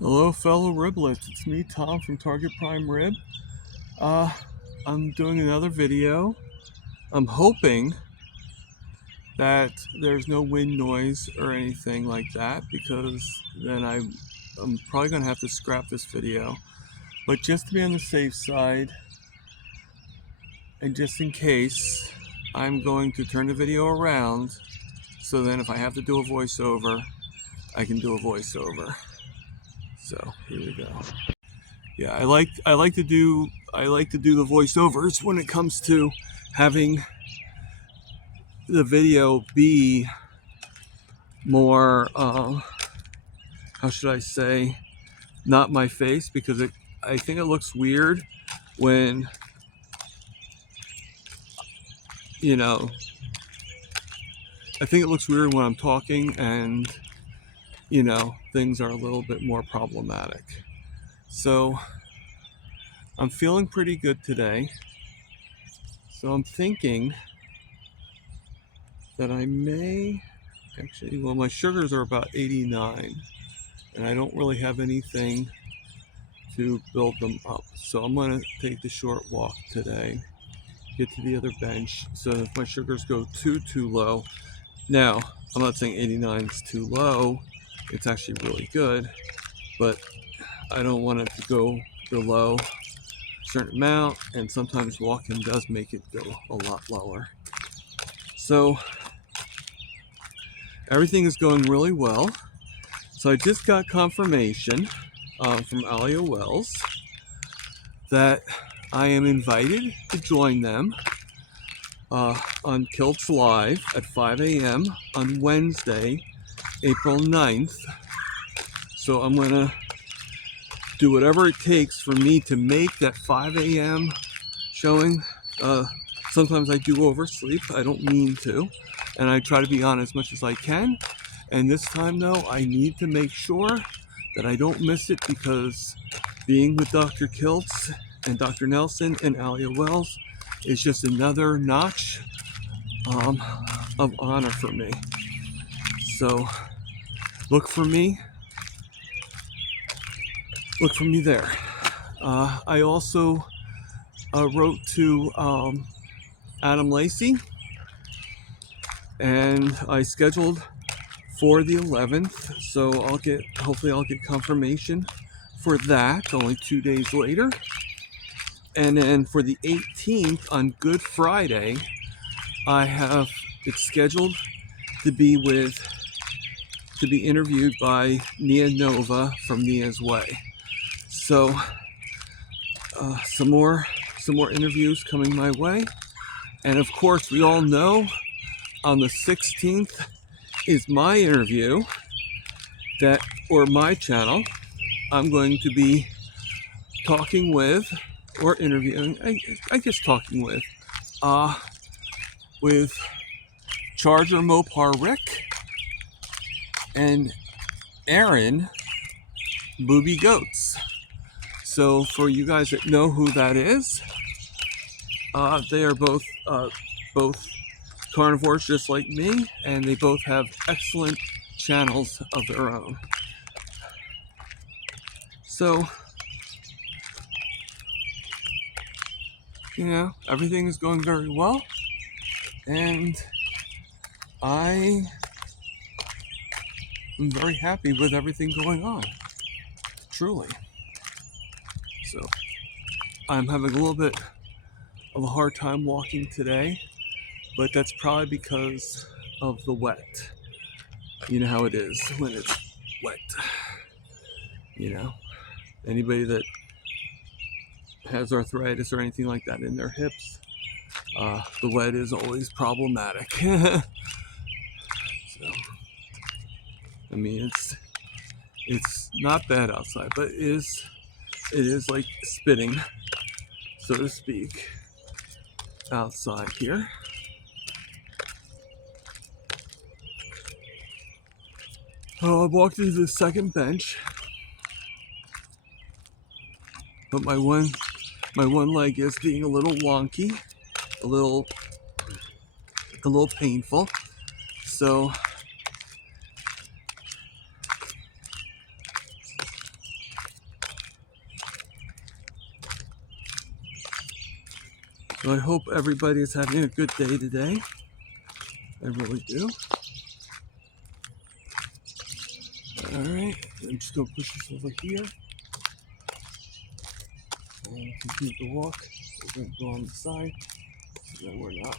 Hello, fellow riblets. It's me, Tom from Target Prime Rib. Uh, I'm doing another video. I'm hoping that there's no wind noise or anything like that, because then I'm probably gonna have to scrap this video. But just to be on the safe side, and just in case, I'm going to turn the video around, so then if I have to do a voiceover, I can do a voiceover. So here we go. Yeah, I like to do the voiceovers when it comes to having the video be more how should I say, not my face, because I think it looks weird when, you know, I think it looks weird when I'm talking and, you know, things are a little bit more problematic. So I'm feeling pretty good today. So I'm thinking that I may actually, well, my sugars are about 89 and I don't really have anything to build them up. So I'm going to take the short walk today, get to the other bench. So if my sugars go too low, now I'm not saying 89 is too low, it's actually really good, but I don't want it to go below a certain amount, and sometimes walking does make it go a lot lower. So everything is going really well. So I just got confirmation from Alia Wells that I am invited to join them on Kilts Live at 5 a.m. on Wednesday, April 9th. So I'm going to do whatever it takes for me to make that 5 a.m. showing. Sometimes I do oversleep. I don't mean to. And I try to be on as much as I can. And this time, though, I need to make sure that I don't miss it, because being with Dr. Kilts and Dr. Nelson and Alia Wells is just another notch of honor for me. So look for me there. I also wrote to Adam Lacey, and I scheduled for the 11th, so hopefully I'll get confirmation for that only 2 days later. And then for the 18th, on Good Friday, I have it scheduled to be interviewed by Nia Nova from Nia's Way. So some more interviews coming my way. And of course, we all know on the 16th is my interview, or my channel. I'm going to be talking with, or interviewing, I guess talking with Charger Mopar Rick and Aaron Booby Goats. So for you guys that know who that is, they are both carnivores just like me, and they both have excellent channels of their own. So, you know, everything is going very well, and I am very happy with everything going on, truly. So I'm having a little bit of a hard time walking today, but that's probably because of the wet. You know how it is when it's wet. You know, anybody that has arthritis or anything like that in their hips, the wet is always problematic. So, I mean, it's not bad outside, but it is like spitting, so to speak, outside here. Oh, I walked into the second bench, but my one leg is being a little wonky, a little painful. So So I hope everybody is having a good day today. I really do. Alright, I'm just going to push this over here. And continue to walk. We're going to go on the side. So that we're not.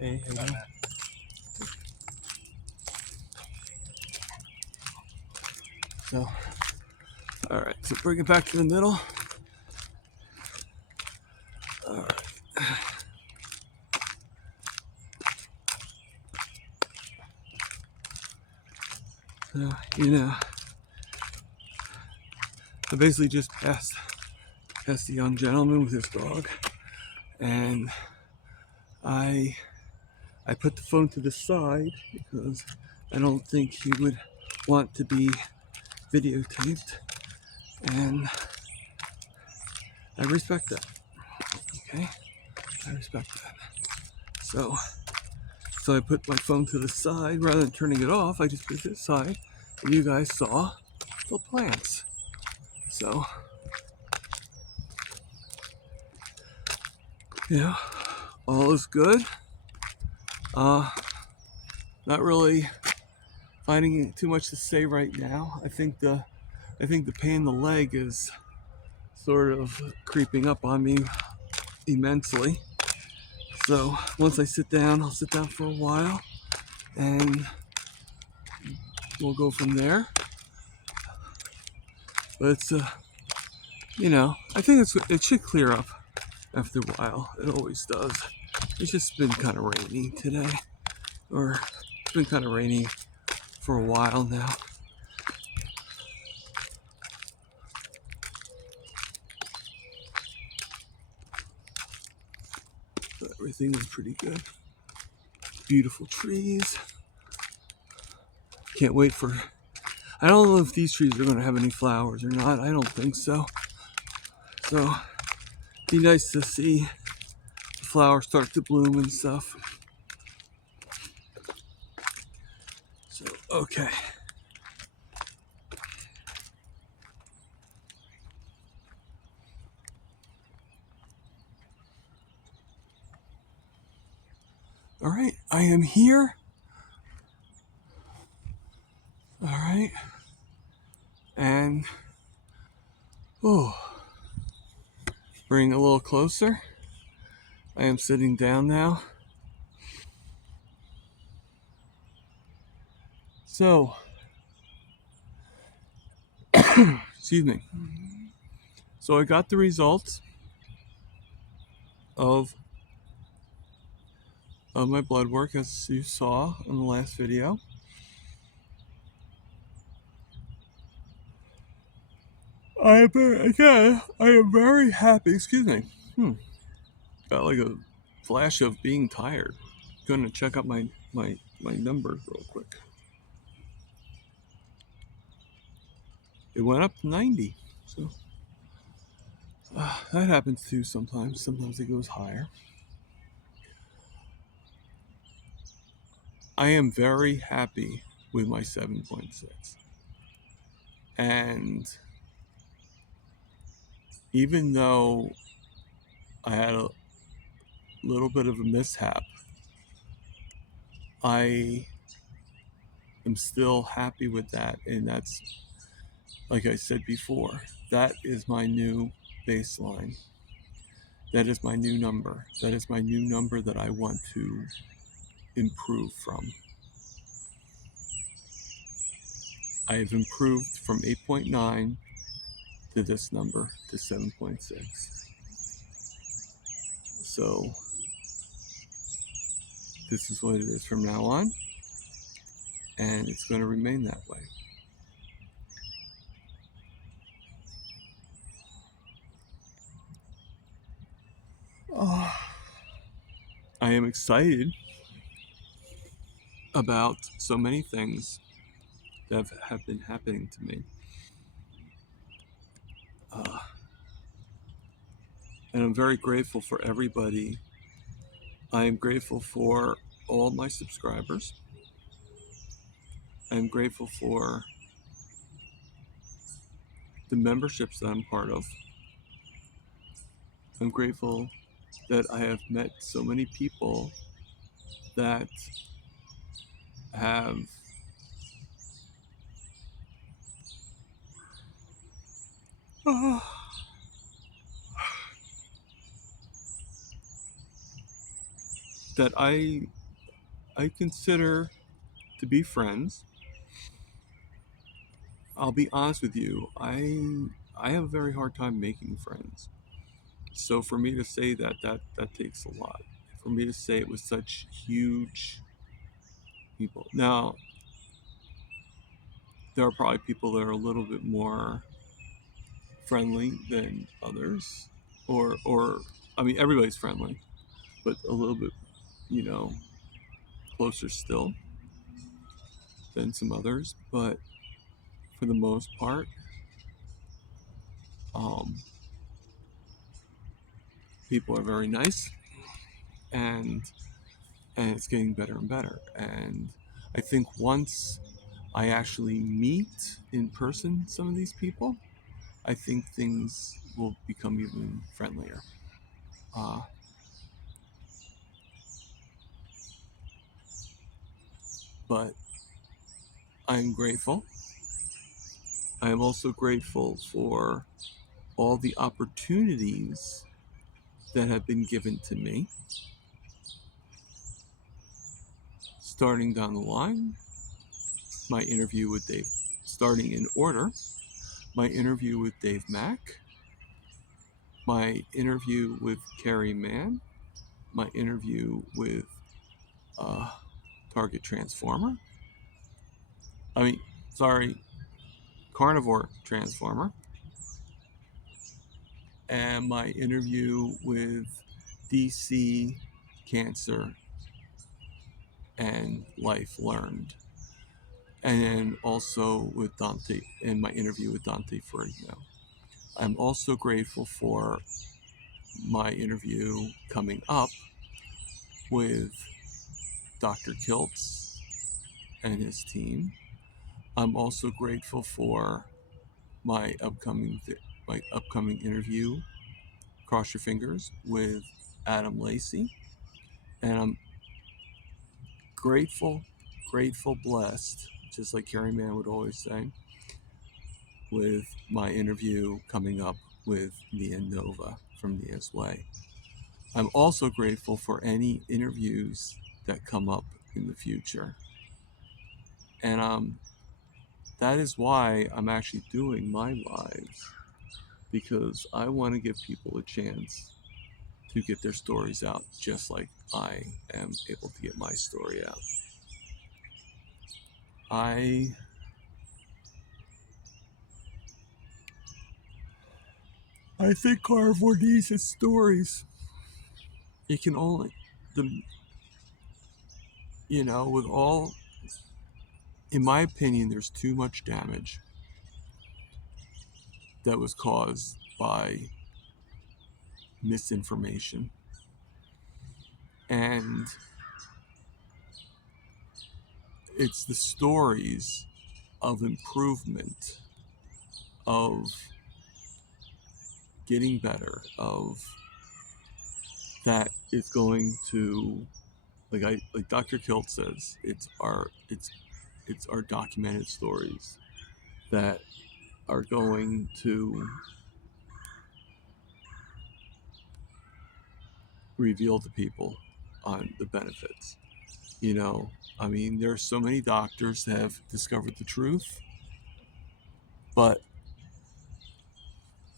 Hey, hey, hey. So, alright, so bring it back to the middle. Alright. So, I basically just passed the young gentleman with his dog, and I put the phone to the side because I don't think he would want to be videotaped, and I respect that. Okay, I respect that. So I put my phone to the side rather than turning it off. I just put it to the side, and you guys saw the plants. So, all is good. Not really finding too much to say right now. I think the pain in the leg is sort of creeping up on me immensely. So once I sit down, I'll sit down for a while, and we'll go from there. But it's I think it should clear up after a while. It always does. It's just been kind of rainy today, or it's been kind of rainy for a while now. But everything is pretty good. Beautiful trees. Can't wait for. I don't know if these trees are going to have any flowers or not. I don't think so. So, be nice to see the flowers start to bloom and stuff. So, okay. All right, I am here. All right. And, bring it a little closer. I am sitting down now. So, excuse me. So I got the results of my blood work, as you saw in the last video. I am very happy. Excuse me. Got like a flash of being tired. Gonna check out my numbers real quick. It went up to 90. So that happens too sometimes. Sometimes it goes higher. I am very happy with my 7.6. And even though I had a little bit of a mishap, I am still happy with that. And that's, like I said before, that is my new baseline. That is my new number. That is my new number that I want to improve from. I have improved from 8.9 to this number to 7.6. So this is what it is from now on, and it's going to remain that way. I am excited about so many things that have been happening to me. And I'm very grateful for everybody. I am grateful for all my subscribers. I'm grateful for the memberships that I'm part of. I'm grateful that I have met so many people that have uh, that I consider to be friends. I'll be honest with you, I have a very hard time making friends. So for me to say that takes a lot. For me to say it with such huge people. Now, there are probably people that are a little bit more friendly than others, or I mean everybody's friendly, but a little bit, you know, closer still than some others. But for the most part, um, people are very nice, and it's getting better and better. And I think once I actually meet in person some of these people, I think things will become even friendlier. Uh, but I'm grateful. I am also grateful for all the opportunities that have been given to me, starting down the line, my interview with Dave, starting in order, my interview with Dave Mack, my interview with Carrie Mann, my interview with uh, Target Transformer, I mean, sorry, Carnivore Transformer, and my interview with DC Cancer and Life Learned. And then also with Dante, in my interview with Dante Ferrigno. I'm also grateful for my interview coming up with Dr. Kiltz and his team. I'm also grateful for my upcoming interview, cross your fingers, with Adam Lacey. And I'm grateful, blessed, just like Carrie Mann would always say, with my interview coming up with Nia Nova from Nia's Way. I'm also grateful for any interviews that come up in the future. And that is why I'm actually doing my lives, because I want to give people a chance to get their stories out just like I am able to get my story out. I think Carnivore needs his stories. It can only the with all, in my opinion, there's too much damage that was caused by misinformation. And it's the stories of improvement, of getting better, of that is going to, like Dr. Kilt says, it's our documented stories that are going to reveal to people on the benefits. I mean, there are so many doctors that have discovered the truth, but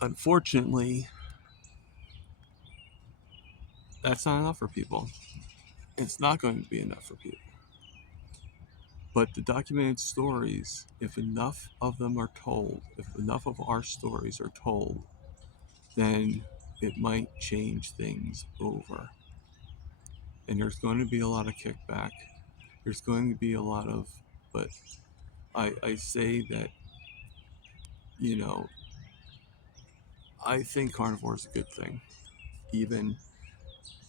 unfortunately, that's not enough for people. It's not going to be enough for people. But the documented stories, if enough of them are told, if enough of our stories are told, then it might change things over. And there's going to be a lot of kickback. There's going to be a lot of, but I say that, you know, I think carnivore is a good thing, even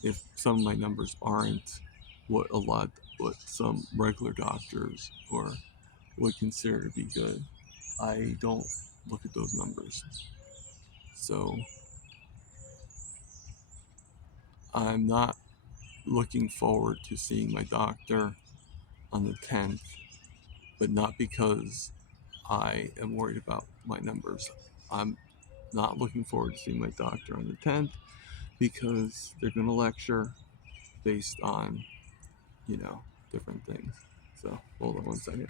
if some of my numbers aren't. what some regular doctors or would consider to be good. I don't look at those numbers. So I'm not looking forward to seeing my doctor on the 10th, but not because I am worried about my numbers. I'm not looking forward to seeing my doctor on the 10th because they're going to lecture based on, different things. So hold on one second.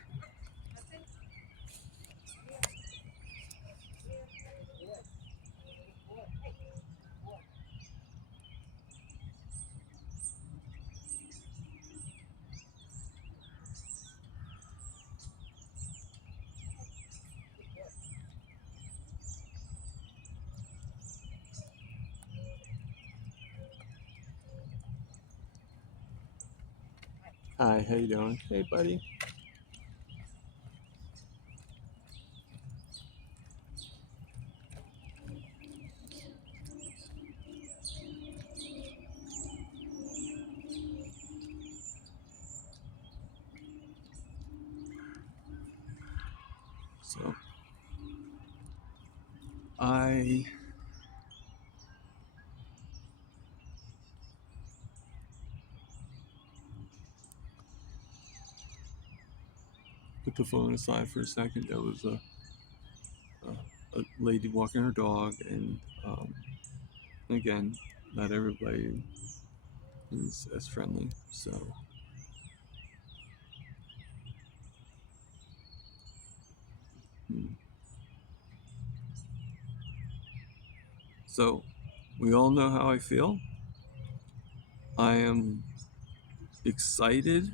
Hi, how you doing? Hey, buddy. So I put the phone aside for a second. There was a lady walking her dog, and again, not everybody is as friendly. So, hmm. So we all know how I feel. I am excited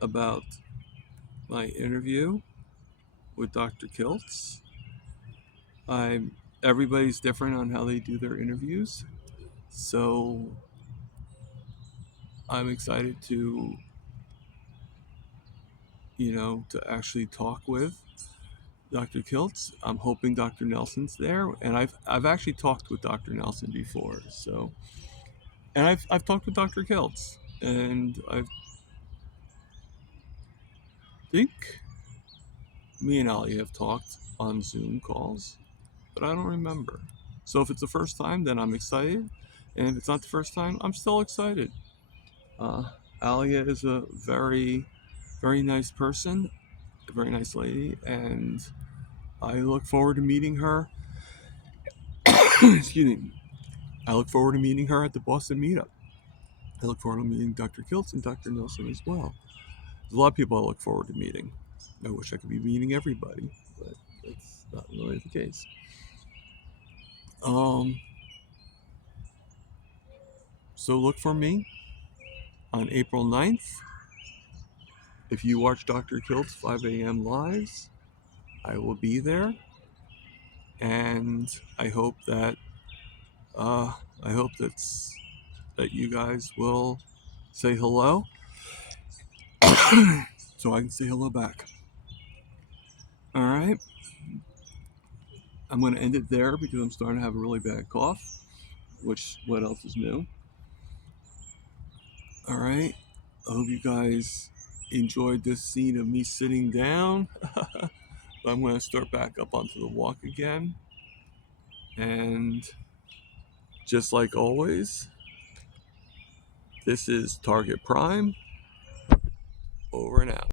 about my interview with Dr. Kiltz. I'm Everybody's different on how they do their interviews, so I'm excited to actually talk with Dr. Kiltz. I'm hoping Dr. Nelson's there, and I've actually talked with Dr. Nelson before, so and I've talked with Dr. Kiltz, and I think me and Ali have talked on Zoom calls, but I don't remember. So if it's the first time, then I'm excited, and if it's not the first time, I'm still excited. Uh, Alia is a very, very nice person, a very nice lady, and I look forward to meeting her. Excuse me. I look forward to meeting her at the Boston meetup. I look forward to meeting Dr. Kiltz and Dr. Nelson as well. There's a lot of people I look forward to meeting. I wish I could be meeting everybody, but that's not really the case. Um, so look for me on April 9th. If you watch Dr. Kiltz 5 a.m. lives, I will be there, and I hope that uh, I hope that you guys will say hello, so I can say hello back. All right, I'm going to end it there because I'm starting to have a really bad cough. Which what else is new? All right, I hope you guys enjoyed this scene of me sitting down. But I'm going to start back up onto the walk again, and just like always, this is Target Prime, over and out.